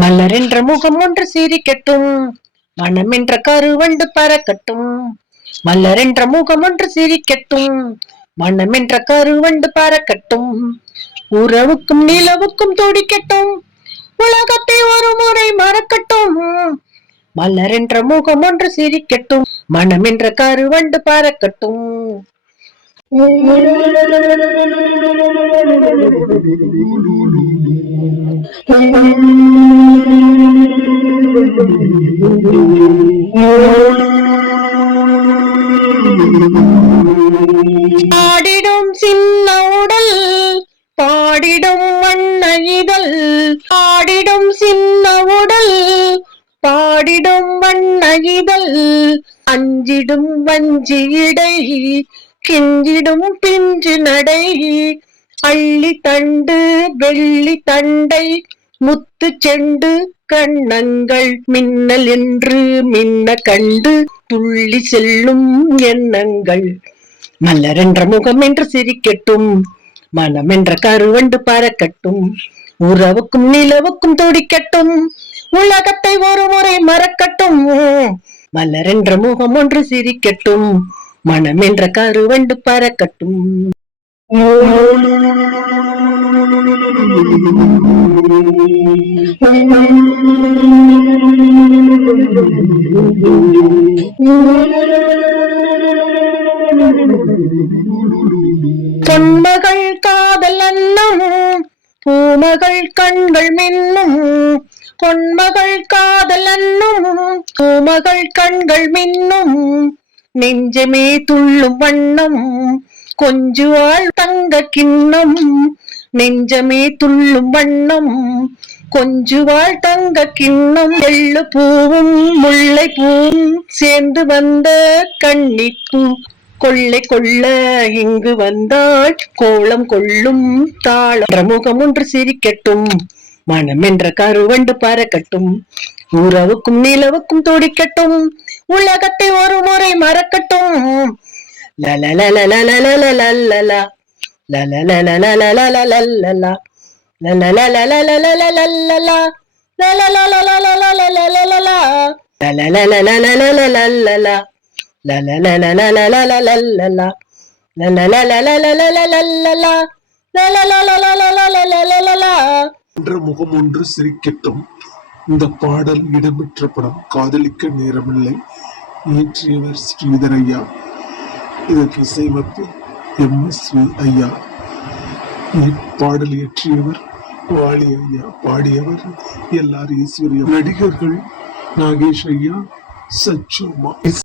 மலரென்ற முகம் ஒன்று சிரிக்கட்டும், மனமென்ற கருவண்டு பறக்கட்டும். மலரென்ற முகம் ஒன்று சிரிக்கட்டும், மனமென்ற கருவண்டு பறக்கட்டும். உறவுக்கும் நிலவுக்கும் துடிக்கட்டும், உலகத்தை ஒரு முறை மறக்கட்டும். மலரென்ற முகம் ஒன்று சிரிக்கட்டும், மனமென்ற கருவண்டு பறக்கட்டும். ஆடிடும் சின்ன உடல் பாடிடும் வண்ண இதழ், ஆடிடும் சின்ன உடல் பாடிடும் வண்ண இதழ். அஞ்சிடும் வஞ்சி இடை கிஞ்சிடும் பிஞ்சு நடை. அள்ளி தண்டு வெள்ளி தண்டை முத்து செண்டு கண்ணங்கள் மின்னல் என்று மின்ன கண்டு துள்ளி செல்லும் எண்ணங்கள். மலரென்ற முகம் என்று சிரிக்கட்டும், மனம் என்ற கருவண்டு பறக்கட்டும். உறவுக்கும் நிலவுக்கும் துடிக்கட்டும், உலகத்தை ஒரு முறை மறக்கட்டும். மலரென்ற முகம் ஒன்று சிரிக்கட்டும், மனம் என்ற கருவண்டு பறக்கட்டும். பொன்மகள் காதல் அன்னம் பூமகள் கண்கள் மின்னும். பொன்மகள் காதல் அன்னும் பூமகள் கண்கள் மின்னும். நெஞ்சமே துள்ளும் வண்ணம் கொஞ்சுவாள் தங்க கிண்ணம். நெஞ்சமே துள்ளும் வண்ணம் கொஞ்சுவாள் தங்க கிண்ணம். எள்ளு பூவும் முல்லை பூவும் சேர்ந்து வந்த கன்னிப்பூ கொள்ளை கொள்ள இங்கு வந்தாள் கோலம் கொள்ளும் தாளம். முகம் ஒன்று சிரிக்கட்டும், மனம் என்ற கருவண்டு பறக்கட்டும். உறவுக்கும் நிலவுக்கும் துடிக்கட்டும், உலகத்தை ஒரு முறை மறக்கட்டும். லலலலலலலலலலலா லலலலலலலலலலலா லலலலலலலலலலலா லலலலலலலலலலலா லலலலலலலலலலலா லலலலலலலலலலலா லலலலலலலலலலலா லலலலலலலலலலலா. என்ற முகம் ஒன்று சிரிக்கட்டும். இந்த பாடல் இடம்பெற்ற படம் காதலிக்க நேரமில்லை. இயற்றியவர் ஸ்ரீதர் ஐயா. இதற்கு இசையமைப்பு MSV ஐயா. பாடல் இயற்றியவர் வாலி ஐயா. பாடியவர் LR ஈஸ்வரியா. நடிகர்கள் நாகேஷ் ஐயா, சச்சோமா.